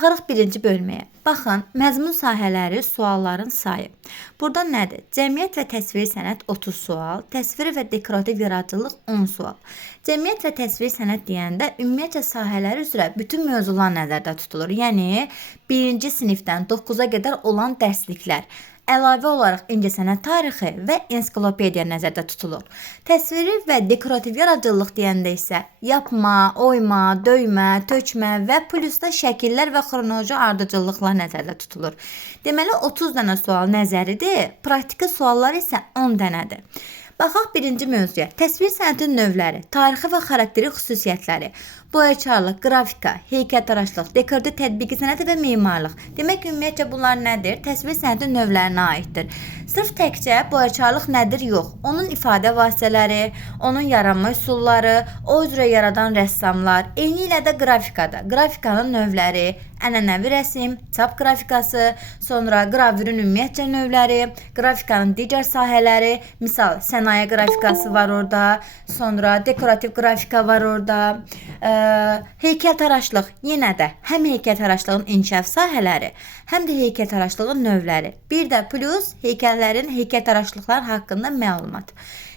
Baxırıq birinci bölməyə. Baxın, məzmun sahələri, sualların sayı. Burada nədir? Cəmiyyət və təsviri sənət 30 sual, təsviri və dekorativ yaradıcılıq 10 sual. Cəmiyyət və təsviri sənət deyəndə ümumiyyətcə sahələri üzrə bütün mövzular nəzərdə tutulur. Yəni, 1-ci sinifdən 9-a qədər olan dərsliklər. Əlavə olaraq incəsənət tarixi və ensiklopediya nəzərdə tutulur. Təsviri və dekorativ yaradıcılıq deyəndə isə yapma, oyma, döymə, tökmə və plusda şəkillər və xronoloji ardıcıllıqlar nəzərdə tutulur. Deməli 30 dənə sual nəzəridir, praktiki suallar isə 10 dənədir. Baxaq birinci mövzuya. Təsvir sənətin növləri, tarixi və xarakteri xüsusiyyətləri, boyaçarlıq, qrafika, heykəltaraşlıq, dekorativ tətbiqi sənəti və memarlıq. Demək ümumiyyətcə bunlar nədir? Təsvir sənətin növlərinə aiddir. Sırf təkcə boyaçarlıq nədir? Yox. Onun ifadə vasitələri, onun yaranma üsulları, o üzrə yaradan rəssamlar, eyni ilə də qrafikada. Qrafikanın növləri, ənənəvi rəsm, çap qrafikası, sonra qravürün ümumiyyətcə növləri, qrafikanın digər sahələri, misal sənaye qrafikası var orada, sonra dekorativ qrafika var orada, heykəltaraşlıq, yenə də həm heykəltaraşlığın inkişaf sahələri, həm də heykəltaraşlığın növləri. Bir də plus heykəllərin, heykəltaraşlıqlar haqqında məlumat.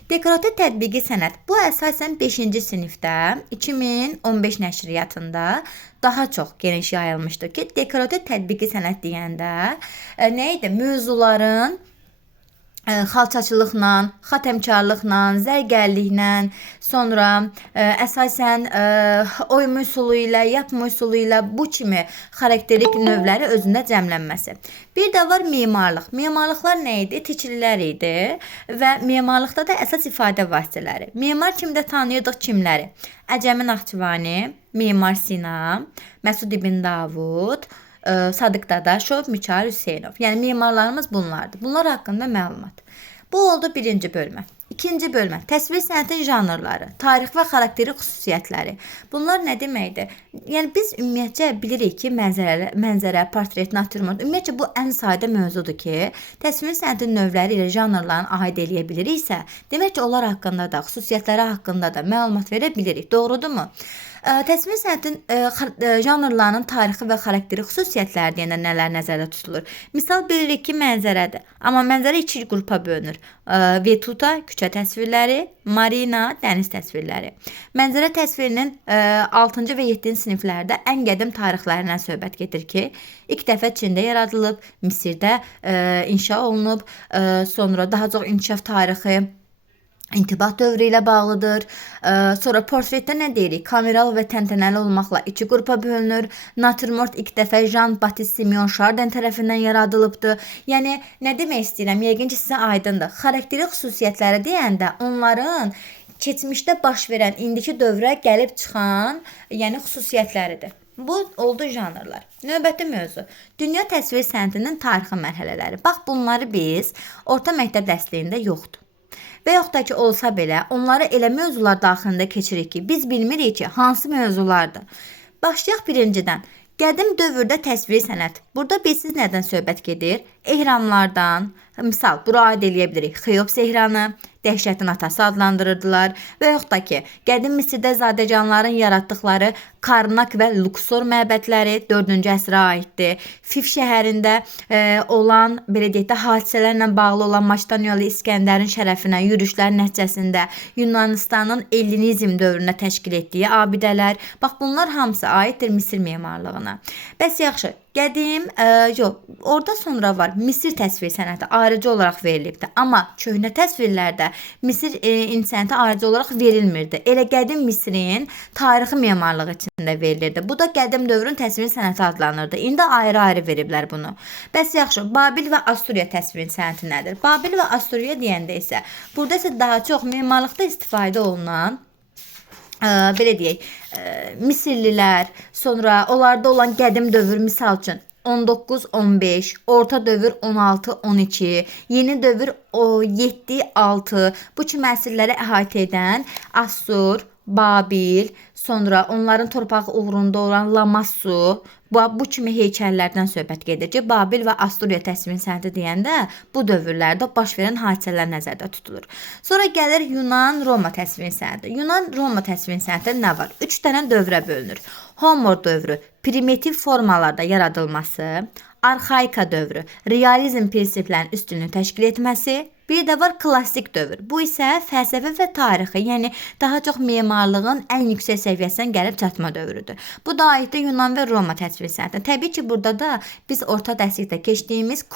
Dekorativ tətbiqi sənət. Bu əsasən 5-ci sinifdə 2015 nəşriyyatında daha çox geniş yayılmışdır ki, dekorativ tətbiqi sənət deyəndə nə idi? Mövzuların xalçaçılıqla, xatəmkarlıqla, zərgərliklə, sonra əsasən oyma üsulu ilə, yapma üsulu ilə bu kimi xarakterik növləri özündə cəmlənməsi. Bir də var memarlıq. Memarlıqlar nə idi? Tikililər idi və memarlıqda da əsas ifadə vasitələri. Memar kimdə tanıyırdıq kimləri? Əcəmi Naxçıvani, Memar Sinan, Məsud İbn Davud, Sadıq Dadaşov, Mikail Hüseynov. Yəni memarlarımız bunlardır. Bunlar haqqında məlumat. Bu oldu birinci bölmə. İkinci bölmə. Təsvir sənətin janrları, tarix və xarakteri xüsusiyyətləri. Bunlar nə deməkdir? Yəni biz ümumiyyətcə bilirik ki, mənzərə, portret, natürmort, ümumiyyətcə bu ən sadə mövzudur ki, təsvir sənətin növləri ilə janrlarını aid eləyə biliriksə, demək ki, onlar haqqında da, xüsusiyyətləri haqqında da məlumat verə bilirik. Doğrudurmu? Təsvir sənətin janrlarının tarixi və xarakteri xüsusiyyətləri deyəndə nələr nəzərdə tutulur? Misal bilirik ki, mənzərədir. Amma mənzərə iki qrupa bölünür. Vetuta, küçə təsvirləri, marina, dəniz təsvirləri. Mənzərə təsvirinin 6-cı və 7-ci siniflərdə ən qədim tarixlərindən söhbət gedir ki, ilk dəfə Çində yaradılıb, Misirdə inşa olunub, sonra daha çox inkişaf tarixi İntibah dövrü ilə bağlıdır. Sonra portretdə nə deyirik? Kameral və təntənəli olmaqla iki qrupa bölünür. Natürmort ilk dəfə Jean-Baptiste Simeon Chardin tərəfindən yaradılıbdır. Yəni, nə demək istəyirəm? Yəqin ki, sizə aydındır. Xarakteri xüsusiyyətləri deyəndə onların keçmişdə baş verən, indiki dövrə gəlib çıxan, yəni xüsusiyyətləridir. Bu oldu janrlar. Növbəti mövzu. Dünya təsvir sənətinin tarixi mərhələləri. Bax, bunları biz orta məktəb dərsliyində yoxdur. Və yaxud da ki, olsa belə, onları elə mövzular daxilində keçirik ki, biz bilmirik ki, hansı mövzulardır. Başlayaq birincidən. Qədim dövrdə təsviri sənət. Burada bilsiz nədən söhbət gedir? Ehramlardan, misal, bura aid eləyə bilirik. Xeops ehranı, dəhşətin atası adlandırırdılar və yaxud da ki, qədim Misirdə zadəcanların yaratdıqları Karnak və Luksor məbədləri 4-cü əsrə aiddir. Fif şəhərində olan, belə deyək də, hadisələrlə bağlı olan Maçdaniyalı İskəndərin şərəfinə yürüşlər nəticəsində Yunanistanın Ellinizm dövrünə təşkil etdiyi abidələr. Bax, bunlar hamısı aiddir Misir memarlığına. Bəs yaxşı, qədim, orada sonra var Misir təsvir sənəti ayrıcı olaraq verilibdir. Amma köhnə təsvirlərdə Misir sənəti ayrıcı olaraq verilmirdi. Elə qədim Misirin tarixi memarlığı içində verilirdi. Bu da qədim dövrün təsvir sənəti adlanırdı. İndi ayrı-ayrı veriblər bunu. Bəs yaxşı, Babil və Asturiya təsvir sənəti nədir? Babil və Asturiya deyəndə isə, burada isə daha çox memarlıqda istifadə olunan belə deyək, Misirlilər, sonra onlarda olan qədim dövr, misal üçün 19-15, orta dövr 16-12, yeni dövr 7-6, bu kimi əsrləri əhatə edən Assur, Babil, sonra onların torpağı uğrunda olan Lamassu, Bu kimi heykəllərdən söhbət gedir ki, Babil və Asturiya təsvir sənəti deyəndə bu dövrlərdə baş verən hadisələr nəzərdə tutulur. Sonra gəlir Yunan-Roma təsvir sənəti. Yunan-Roma təsvir sənətində nə var? 3 dənə dövrə bölünür. Homor dövrü, primitiv formalarda yaradılması, arxaika dövrü, realizm prinsiplərinin üstünlüyünü təşkil etməsi, bir də var klassik dövr. Bu isə fəlsəfə və tarixi, yəni daha çox memarlığın ən yüksək səviyyəsinə gəlib çatma dövrüdür. Bu da aiddir Yunan və Roma təsvir sənətinə. Təbii ki, burada da biz orta dərslikdə keçdiyimiz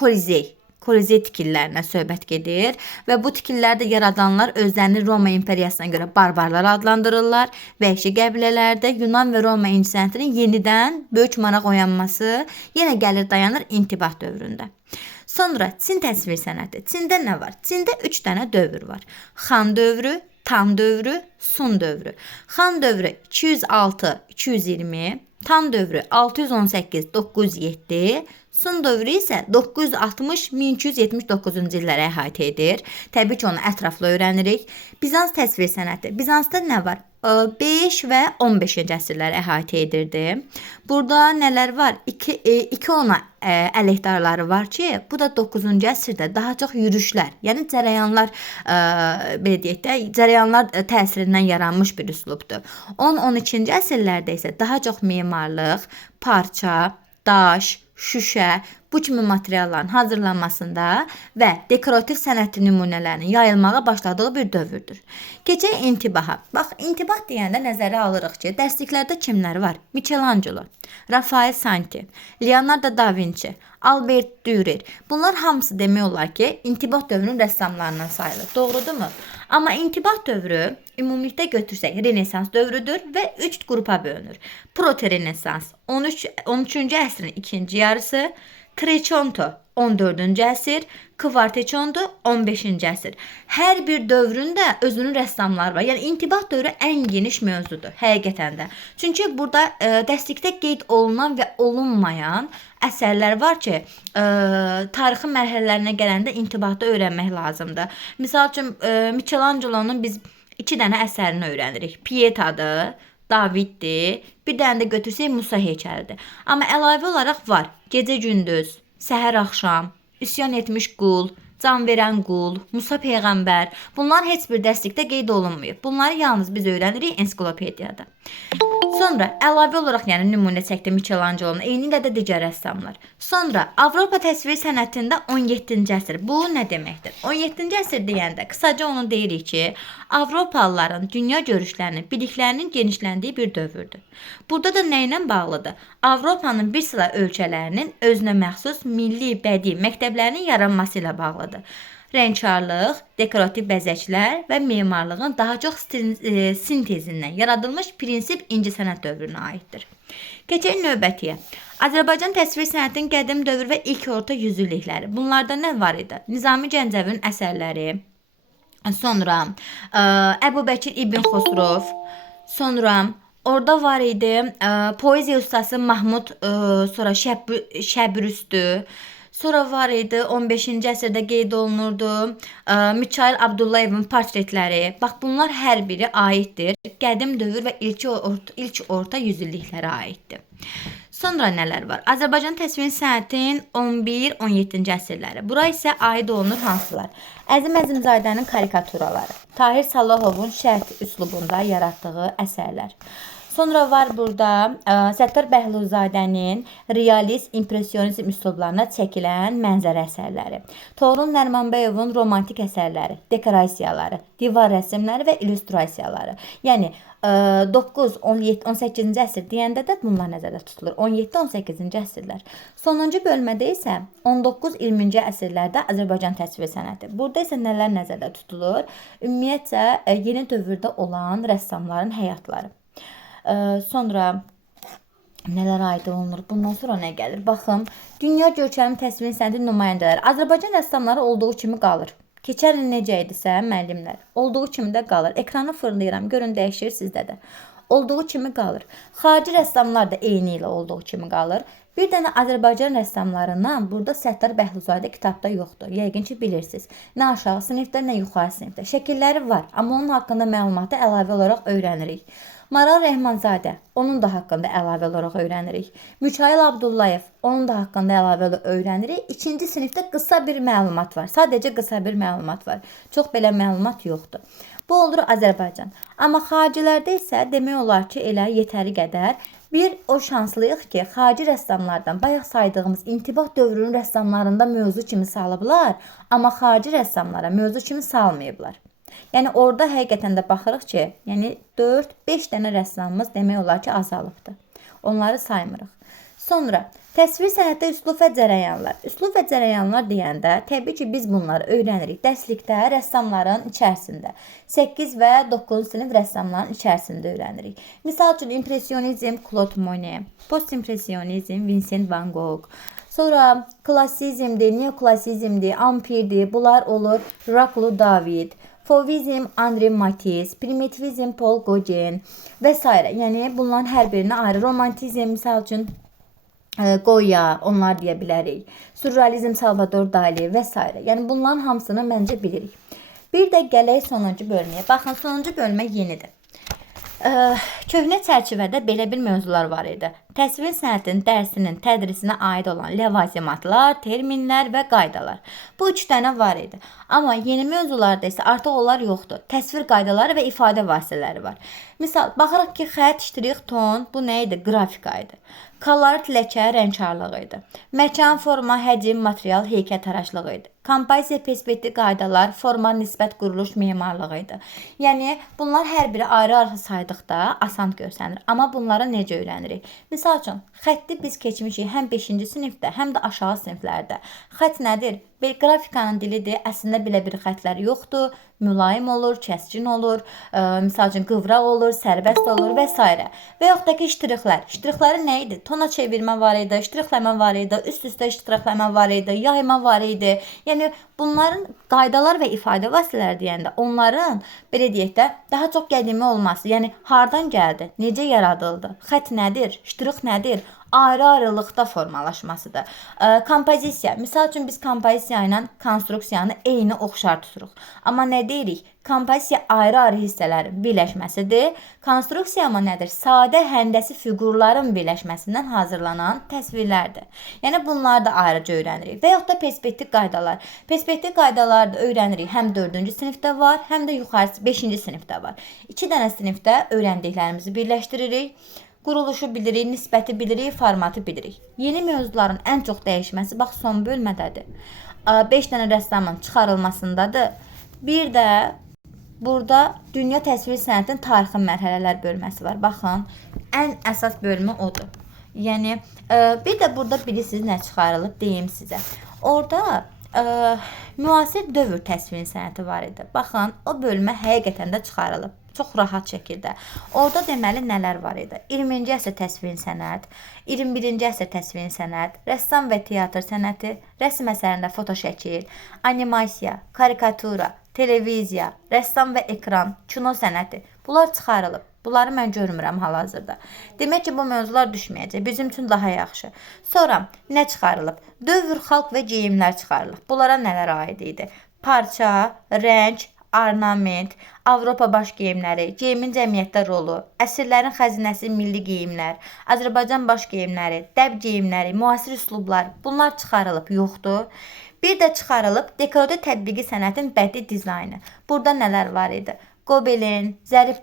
Kolizey tikililərinə söhbət gedir və bu tikililərdə yaradanlar özlərini Roma imperiyasına görə barbarlar adlandırırlar. Vəhşi qəbilələrdə Yunan və Roma incəsənətinin yenidən böyük maraq oyanması yenə gəlir dayanır intibah dövründə. Sonra Çin təsvir sənəti. Çində nə var? Çində 3 dənə dövr var. Xan dövrü, Tan dövrü, Sun dövrü. Xan dövrü 206-220, Tan dövrü 618-907, Sun dövrü isə 960-1279-cu illərə əhatə edir. Təbii ki, onu ətraflı öyrənirik. Bizans təsvir sənəti. Bizansda nə var? 5 və 15-ci əsrləri əhatə edirdi. Burada nələr var? İki ona əleyhdarları var ki, bu da 9-cu əsrdə daha çox yürüşlər, yəni cərəyanlar, belə deyək də, cərəyanlar təsirindən yaranmış bir üslubdur. 10-12-ci əsrlərdə isə daha çox memarlıq, parça, daş, şüşə, bu kimi materialların hazırlanmasında və dekorativ sənət nümunələrinin yayılmağa başladığı bir dövrdür. Keçək intibaha. Bax, intibah deyəndə nəzərə alırıq ki, dərsliklərdə kimlər var? Michelangelo, Rafael Santi, Leonardo da Vinci, Albert Dürer. Bunlar hamısı demək olar ki, intibah dövrünün rəssamlarından sayılır. Doğrudurmu? Amma intibah dövrü ümumilikdə götürsək Renesans dövrüdür və 3 qrupa bölünür. Proto-Renesans 13-cü əsrin ikinci yarısı, Trecento 14-cü əsr, Kvarteçondo 15-ci əsr. Hər bir dövrün də özünün rəssamları var. Yəni intibah dövrü ən geniş mövzudur həqiqətən də. Çünki burada dərslikdə qeyd olunan və olunmayan əsərlər var ki, tarixi mərhələlərinə gələndə intibahda öyrənmək lazımdır. Misal üçün Michelangelo'nun biz 2 dənə əsərini öyrənirik. Pieta'dır, Daviddir, bir dənə də götürsək Musa heykəlidir. Amma əlavə olaraq var gecə-gündüz, səhər-axşam, üsyan etmiş qul, can verən qul, Musa peyğəmbər. Bunlar heç bir dərslikdə qeyd olunmayıb. Bunları yalnız biz öyrənirik ensiklopediyada. Sonra əlavə olaraq, yəni nümunə çəkdi Michelangelo'nun, eynilə də digər rəssamlar. Sonra Avropa təsvir sənətində 17-ci əsr. Bu nə deməkdir? 17-ci əsr deyəndə qısaca onu deyirik ki, Avropalıların dünya görüşlərinin, biliklərinin genişləndiyi bir dövrdür. Burada da nə ilə bağlıdır? Avropanın bir sıra ölkələrinin özünə məxsus milli bədii məktəblərinin yaranması ilə bağlıdır. Rəngkarlıq, dekorativ bəzəklər və memarlığın daha çox sintezindən yaradılmış prinsip incəsənət dövrünə aiddir. Keçək növbətiyə. Azərbaycan təsvir sənətinin qədim dövr və ilk orta yüzillikləri. Bunlarda nə var idi? Nizami Gəncəvinin əsərləri, sonra Əbubəkir İbn Xosrov, sonra orada var idi poeziya ustası Mahmud, sonra Şəbrüstü, sonra var idi 15-ci əsrdə qeyd olunurdu Mikayıl Abdullayevin portretləri. Bax, bunlar hər biri aiddir. Qədim dövr və ilk orta yüzilliklərə aiddir. Sonra nələr var? Azərbaycan təsvir sənətinin 11-17-ci əsrləri. Bura isə aid olunur hansılar? Əzim Əzimzadənin karikaturaları, Tahir Salahovun şərt üslubunda yaratdığı əsərlər. Sonra var burada Səttar Bəhluzadənin realist, impressionizm üslublarına çəkilən mənzərə əsərləri, Toğrul Nərimanbəyovun romantik əsərləri, dekorasiyaları, divar rəsmləri və illüstrasiyaları. Yəni 9-18-ci əsr deyəndə də bunlar nəzərdə tutulur. 17-18-ci əsrlər. Sonuncu bölmədə isə 19-20-ci əsrlərdə Azərbaycan təsvir sənəti. Burada isə nələr nəzərdə tutulur? Ümumiyyətcə yeni dövrdə olan rəssamların həyatları. Sonra nələr aid olunur? Bundan sonra nə gəlir? Baxın, dünya görkəmi təsvir sənəti nümayəndələri. Azərbaycan rəssamları olduğu kimi qalır. Keçən il necə idisə, müəllimlər, olduğu kimi də qalır. Ekranı fırlayıram, görün dəyişir sizdə də. Olduğu kimi qalır. Xarici rəssamlar da eyni ilə olduğu kimi qalır. Bir dənə Azərbaycan rəssamlarından burada Səttar Bəhluzadə kitabda yoxdur. Yəqin ki, bilirsiniz. Nə aşağı sinifdə, nə yuxarı sinifdə. Şəkilləri var, amma onun haqqında məlumatı əlavə olaraq öyrənirik. Maral Rəhmanzadə, onun da haqqında əlavə olaraq öyrənirik. Müçayıl Abdullayev, onun da haqqında əlavə olaraq öyrənirik. 2-ci sinifdə qısa bir məlumat var. Sadəcə qısa bir məlumat var. Çox belə məlumat yoxdur. Bu olur Azərbaycan. Amma xaricilərdə isə demək olar ki, elə yetəri qədər bir o şanslıyıq ki, xarici rəssamlardan bayaq saydığımız intibah dövrünün rəssamlarında mövzu kimi salıblar, amma xarici rəssamlara mövzu kimi salmayıblar. Yəni orada həqiqətən də baxırıq ki, yəni 4-5 dənə rəssamımız demək olar ki, azalıbdır. Onları saymırıq. Sonra təsvir sənətdə üslub və cərəyanlar. Üslub və cərəyanlar deyəndə təbii ki, biz bunları öyrənirik dərslikdə rəssamların içərisində. 8 və 9 sinif rəssamların içərisində öyrənirik. Misal üçün impressionizm Claude Monet, postimpressionizm Vincent van Gogh. Sonra klassizmdir, neoklasizmdir, ampirdir. Bunlar olur Raklu David, Fauvizm Andre Matisse, primitivizm Paul Gauguin və s. Yəni bunların hər birinə ayrı. Romantizm misal üçün Goya, onlar deyə bilərik. Surrealizm Salvador Dali və s. Yəni bunların hamısını məncə bilirik. Bir də gələk sonuncu bölməyə. Baxın, sonuncu bölmə yenidir. Köhnə çərçivədə belə bir mövzular var idi. Təsvir sənətinin dərsinin tədrisinə aid olan ləvazimatlar, terminlər və qaydalar. Bu 3 dənə var idi. Amma yeni mövzularda isə artıq onlar yoxdur. Təsvir qaydaları və ifadə vasitələri var. Misal, baxırıq ki, xətt, ştrix, ton, bu nə idi? Qrafika idi. Kolorit, ləkə, rəngkarlıq idi. Məkan, forma, həcm, material, heykəltaraşlıq idi. Kompozisiya, perspektiv qaydalar, forma, nisbət, quruluş, memarlıq idi. Yəni, bunlar hər biri ayrı-ayrı saydıqda asan görsənir. Amma bunları necə öyrənirik? Misal üçün, xətti biz keçmişik həm 5-ci sinifdə, həm də aşağı siniflərdə. Xətt nədir? Qrafikanın dilidir. Əslində belə bir xətlər yoxdur. Mülayim olur, kəskin olur, misal üçün qıvraq olur, sərbəst olur və s. Və yaxud da ki, ştrixlər. Ştrixləri nə idi? Tona çevirmə var idi, ştrixləmə var idi, üst-üstə ştrixləmə var idi, yayma var idi. Yəni, bunların qaydalar və ifadə vasitələri deyəndə onların, belə deyək də, daha çox qədimi olması, yəni hardan gəldi, necə yaradıldı, xətt nədir, ştrix nədir? Ayrı-ayrılıqda formalaşmasıdır. Kompozisiya. Misal üçün biz kompozisiya ilə konstruksiyanı eyni oxşar tuturuq. Amma nə deyirik? Kompozisiya ayrı-ayrı hissələrin birləşməsidir. Konstruksiya amma nədir? Sadə həndəsi fiqurların birləşməsindən hazırlanan təsvirlərdir. Yəni bunları da ayrıca öyrənirik. Və yaxud da perspektiv qaydalar. Perspektiv qaydaları da öyrənirik. Həm 4-cü sinifdə var, həm də yuxarısı 5-ci sinifdə var. 2 dənə sinifdə öyrəndiklərimizi birləşdiririk. Quruluşu bilirik, nisbəti bilirik, formatı bilirik. Yeni mövzuların ən çox dəyişməsi bax son bölmədədir. 5 dənə rəssamın çıxarılmasındadır. Bir də burada dünya təsvir sənətinin tarixi mərhələlər bölməsi var. Baxın, ən əsas bölmə odur. Yəni, bir də burada bilirsiniz nə çıxarılıb, deyim sizə. Orada müasir dövr təsvir sənəti var idi. Baxın, o bölmə həqiqətən də çıxarılıb. Çox rahat şəkildə. Orada deməli nələr var idi? 20-ci əsr təsvir sənət, 21-ci əsr təsvir sənət, rəssam və teatr sənəti, rəsm əsərində fotoşəkil, animasiya, karikatura, televiziya, rəssam və ekran, kino sənəti. Bunlar çıxarılıb. Bunları mən görmürəm hal-hazırda. Demək ki, bu mövzular düşməyəcək. Bizim üçün daha yaxşı. Sonra nə çıxarılıb? Dövr, xalq və geyimlər çıxarılıb. Bunlara nələr aid idi? Parça, rəng, ornament, Avropa baş geyimləri, geyimin cəmiyyətdə rolu, əsrlərin xəzinəsi milli geyimlər, Azərbaycan baş geyimləri, dəb geyimləri, müasir üslublar, bunlar çıxarılıb, yoxdur. Bir də çıxarılıb dekordə tətbiqi sənətin bədii dizaynı. Burada nələr var idi? Gobelin, zərif